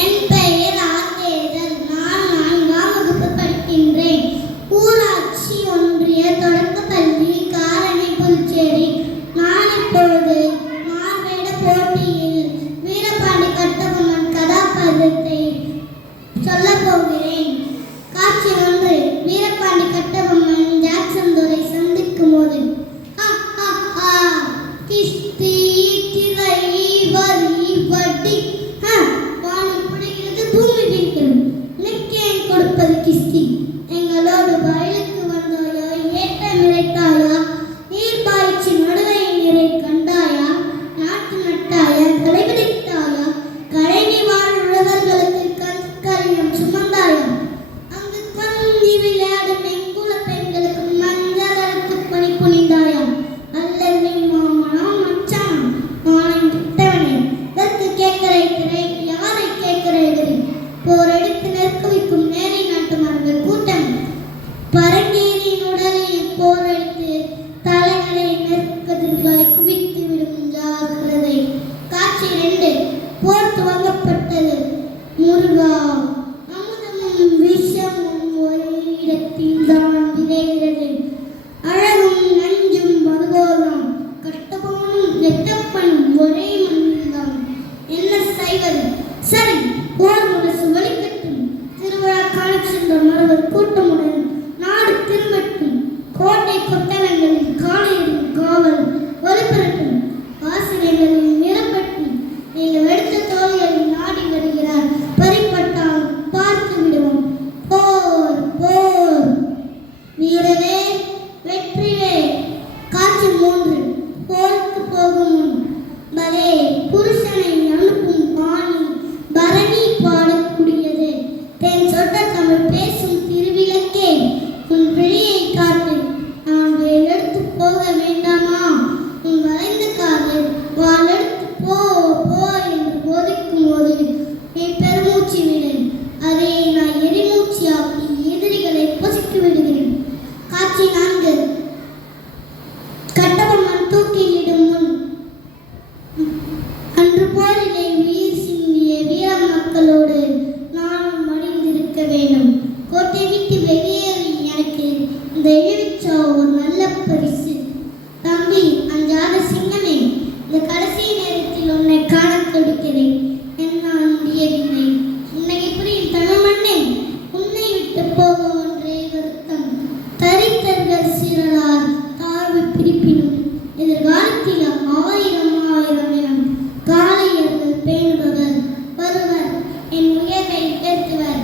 என் பெயர் ஆதேதல். நான் 4ஆம் வகுப்பு படிக்கின்றேன். ஊராட்சி ஒன்றிய தொடக்கப்பள்ளி காரணி புதுச்சேரி. நான் இப்பொழுது மார்வேட போட்டியில் வீரபாண்டி கட்டபொம்மன் கதாபாத்திரத்தை சொல்லப் போகிறேன். காட்சி 1. வீரபாண்டி கட்டபொம்மன் ஜாக்சன் துரை சந்திக்கும் போது கிஸ்தி திரை வரி வட்டி வானம் புடைகிறது பூமி வீழ்கிறது நிற்கேன் கொடுப்பது கிஸ்தி. எங்களோடு வயலுக்கு வந்தாயா ஏற்ற நிறைத்தாயா நீர் பாய்ச்சி நடுவை நிறை கண்டாயா நாட்டு நட்டாயா கடைபிடித்தாயா கடைநி வாழ் உழவர்களுக்கு கற்கரியம் சுமந்தாயா அங்கு கஞ்சி விளையாடும் எங்குல பெண்களுக்கு மஞ்சள் அரைத்து பணி புனிந்தாயா அல்லது மாமனா மச்சான் நாளை விட்டவனே இதற்கு கேட்கிறேன் யாரை கேட்கிறேன் போர் எடுத்து நெருக்க வைக்கும் நேரை நாட்டு மரங்கள் கூட்டம் பரங்கேரியின் உடலில் போர் எடுத்து தலைகளை நெருக்கதிர்களாய் குவித்து விடும் ஜாக்கிரதை. காட்சி 2. போர் துவங்கப்பட்டது. முருகா அமுதமும் விஷமும் ஒரே இடத்தில் தான் விதைகிறது. அழகும் நஞ்சும் அதுபோலாம் கட்டபொம்மனும் நெட்டப்பனும் ஒரே மண்ணில்தான். என்ன செய்வது? சரி, போர் முரசு வலிக்கட்டும். திருவிழா காண சென்ற மரவர் கூட்டமுடன் நாடு திரும்பட்டும். கோட்டை கொத்தளங்களில் காலையில் காவல் ஒலிபரட்டும். ஆசிரியர்களில் நிரப்பட்டும். நீங்கள் எடுத்த தோழிகளில் நாடி வருகிறார். பறிப்பட்டால் பார்த்து விடுவோம். போர் போர் வீரவே வெற்றிவே. காட்சி 3. போருக்கு போகும் முன் பலே புருஷனை அனுப்பும் பாணி பரணி பாடக்கூடியது. தென் சொட்ட தமிழ் பேசும் திருவிளக்கே உன் விழியை காட்டு. நான் வேல் எடுத்து போக வேண்டாமா? உன் வளைந்த காது வாள் எடுத்து போ போ என்று போதிக்கும் போது நீ பெருமூச்சு விடு. அதை நான் எரிமூச்சு ஆக்கி எதிரிகளை பொசுக்கி விடுகிறேன். காட்சி 4. கட்டபொம்மன் தூக்கிலிடும் முன் அன்று போரிலே உயிர் சிந்திய வீர மக்களோடு நானும் மடிந்திருக்க வேண்டும். கோட்டை விட்டு வெளியேறி எனக்கு இந்த எழுவிச்சா ஒரு நல்ல பரிசு. தம்பி, அஞ்சாத சிங்கமே, இந்த கடைசி நேரத்தில் உன்னை காண கொடுக்கிறேன். என்னால் முடியவில்லை. உன்னை இப்படி தமிழ் மண்ணே உன்னை விட்டு போக ஒன்றே வருத்தம். தரித்தர்கள் சிறரால் தாழ்வு பிடிப்பினும் எதிர்காலத்தில் 1000 இனம் காளையர்கள் பேணுபவர் வருவர் என் உயர்வை ஏற்றுவர்.